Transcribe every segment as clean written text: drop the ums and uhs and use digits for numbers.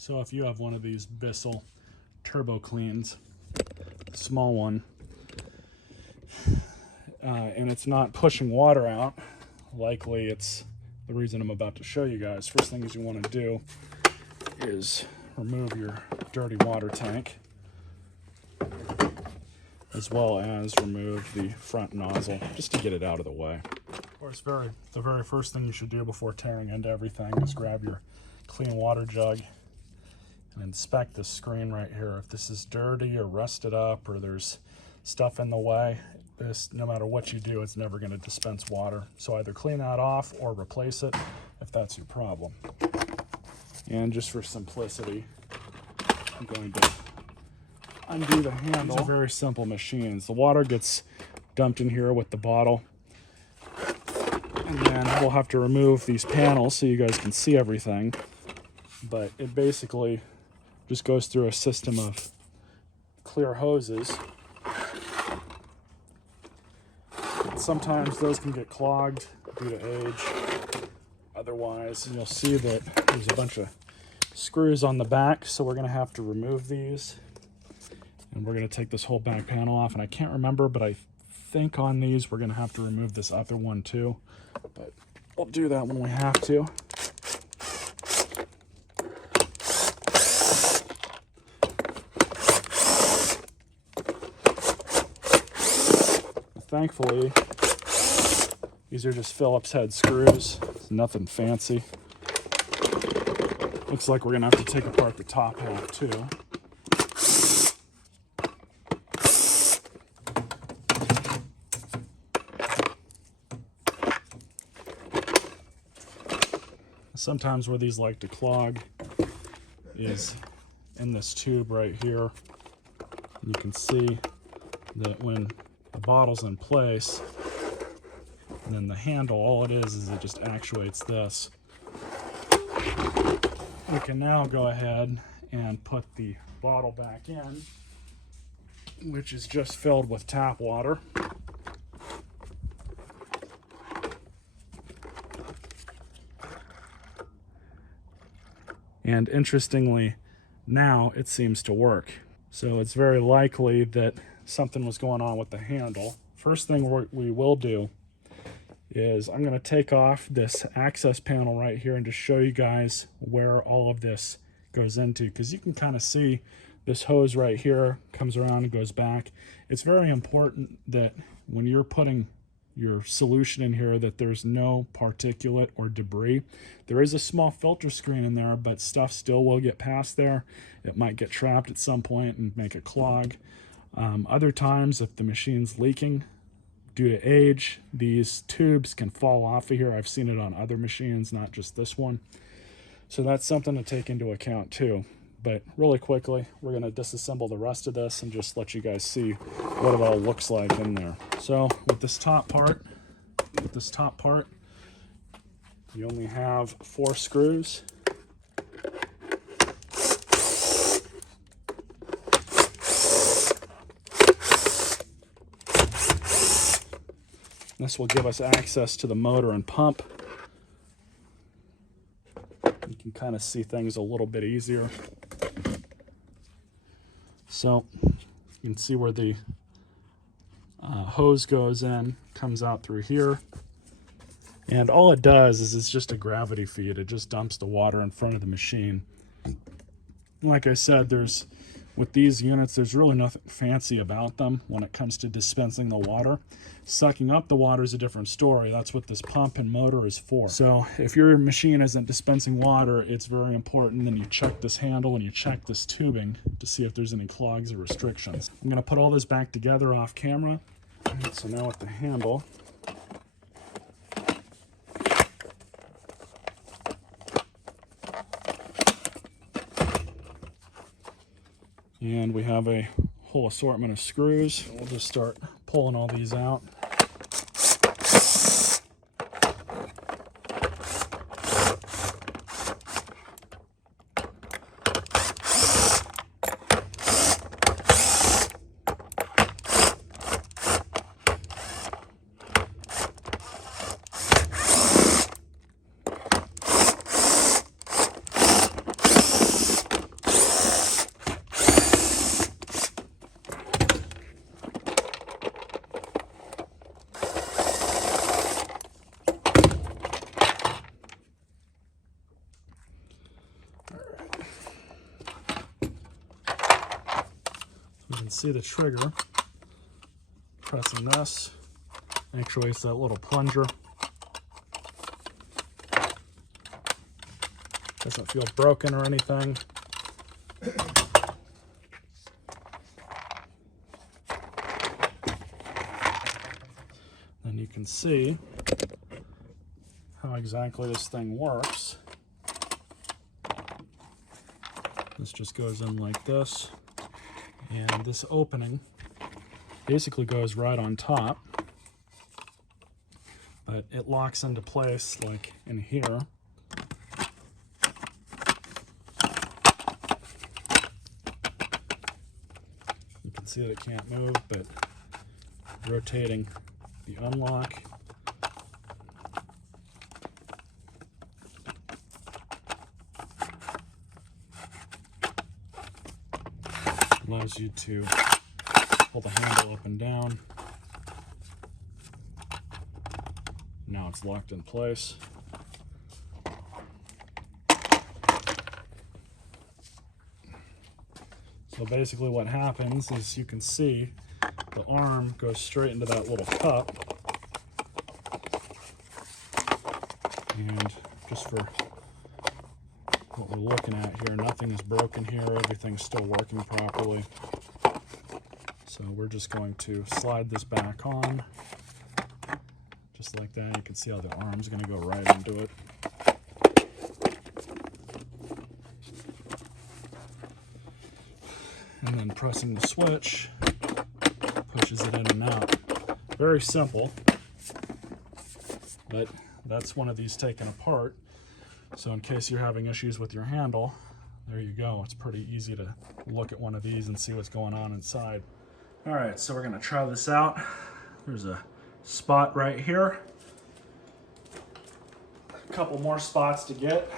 So if you have one of these Bissell TurboCleans, small one, and it's not pushing water out, likely it's the reason I'm about to show you guys. First thing you want to do is remove your dirty water tank, as well as remove the front nozzle, just to get it out of the way. Of course, the very first thing you should do before tearing into everything is grab your clean water jug and inspect the screen right here. If this is dirty or rusted up or there's stuff in the way, this, no matter what you do, it's never going to dispense water. So either clean that off or replace it if that's your problem. And just for simplicity, I'm going to undo the handle. These are very simple machines. The water gets dumped in here with the bottle, and then we'll have to remove these panels so you guys can see everything. But it basically just goes through a system of clear hoses. Sometimes those can get clogged due to age. Otherwise, you'll see that there's a bunch of screws on the back, so we're going to have to remove these. And we're going to take this whole back panel off. And I can't remember, but I think on these we're going to have to remove this other one too. But we'll do that when we have to. Thankfully, these are just Phillips head screws. It's nothing fancy. Looks like we're gonna have to take apart the top half too. Sometimes where these like to clog is in this tube right here. You can see that when the bottle's in place, and then the handle, all it is it just actuates this. We can now go ahead and put the bottle back in, which is just filled with tap water. And interestingly, now it seems to work. So it's very likely that something was going on with the handle. First thing we will do is I'm going to take off this access panel right here and just show you guys where all of this goes into, because you can kind of see this hose right here comes around and goes back. It's very important that when you're putting your solution in here that there's no particulate or debris. There is a small filter screen in there, but stuff still will get past there. It might get trapped at some point and make it clog. Other times, if the machine's leaking due to age, these tubes can fall off of here. I've seen it on other machines, not just this one. So that's something to take into account too. But really quickly, we're going to disassemble the rest of this and just let you guys see what it all looks like in there. So with this top part, you only have 4 screws. This will give us access to the motor and pump. You can kind of see things a little bit easier. So you can see where the hose goes in, comes out through here. And all it does is it's just a gravity feed. It just dumps the water in front of the machine. Like I said, with these units, there's really nothing fancy about them when it comes to dispensing the water. Sucking up the water is a different story. That's what this pump and motor is for. So if your machine isn't dispensing water, it's very important that you check this handle and you check this tubing to see if there's any clogs or restrictions. I'm going to put all this back together off camera. So now with the handle, and we have a whole assortment of screws. We'll just start pulling all these out. can see the trigger. Pressing this actuates that little plunger. Doesn't feel broken or anything. Then you can see how exactly this thing works. This just goes in like this, and this opening basically goes right on top, but it locks into place like in here. You can see that it can't move, but rotating the unlock allows you to pull the handle up and down. Now it's locked in place. So basically what happens is you can see the arm goes straight into that little cup. And just for what we're looking at here, nothing is broken here, everything's still working properly. So we're just going to slide this back on, just like that. You can see how the arm's going to go right into it. And then pressing the switch pushes it in and out. Very simple, but that's one of these taken apart. So in case you're having issues with your handle, there you go. It's pretty easy to look at one of these and see what's going on inside. All right, so we're gonna try this out. There's a spot right here. A couple more spots to get.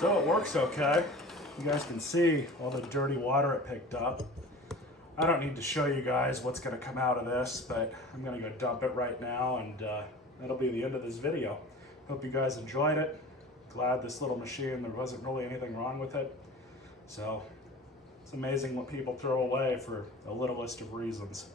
So it works okay. You guys can see all the dirty water it picked up. I don't need to show you guys what's going to come out of this, but I'm going to go dump it right now, and that'll be the end of this video. Hope you guys enjoyed it. Glad this little machine, there wasn't really anything wrong with it. So it's amazing what people throw away for the littlest of reasons.